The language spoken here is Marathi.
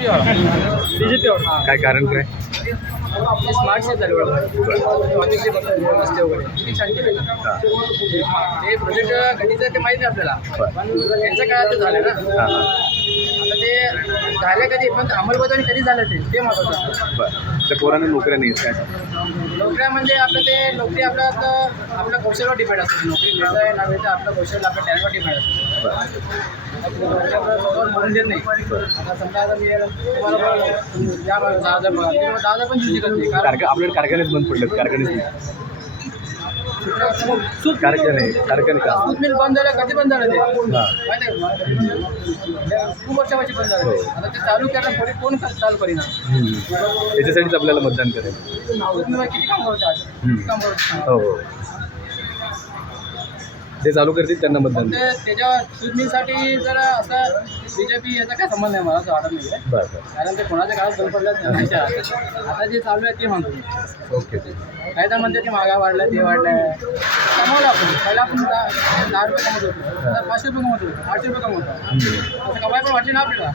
काय कारण काय? स्मार्ट सिटी झाली ते हां प्रोजेक्ट कधीचं ते माहिती आहे आपल्याला. बरं. पण त्यांच्या काळात ते झालं ना. आता ते झालं कधी पण अंमलबजावणी कधी झालं ते? ते महत्वाचं त्या पोरांना नोकऱ्या नाहीत काय? नोकऱ्या म्हणजे आपलं ते नोकरी आपलं आपल्या कौशल्यावर डिपेंड असते. नोकरी मिळतं आहे ना मिळतं आपलं कौशल्य आपल्या टॅलेंटवर डिपेंड असतं. आपल्याकडे कारण कारखानेच बंद पडलेत. कारखानेच कारखाने कारखाने का? दूध मिल बंद झालं कधी बंद झालं ते? हां? खूप वर्षापासून बंद झालं. ते. आता ते चालू थोडी कोण चालू करीना. याच्यासाठीच आपल्याला मतदान करेल किती काम करतो काम करतो? हो. जे चालू करतील त्यांना मतदान ते त्याच्या मिलसाठी जरा असं बी जे पी याचा काय संबंध नाही मला असं वाटत नाही बरं बरं. कारण ते कोणाच्या काळात बंद पडलं नाही आता जे चालू आहे ते म्हणतो मी. ओके काही तर म्हणते की महागा वाढलाय ते वाढलाय. कमवलं आपण. पहिला आपण दहा दहा रुपये कमवत होतो. आता पाचशे रुपये कमवत होतो आठशे रुपये कमवतो. असं कमाई पण वाटली ना आपल्याला.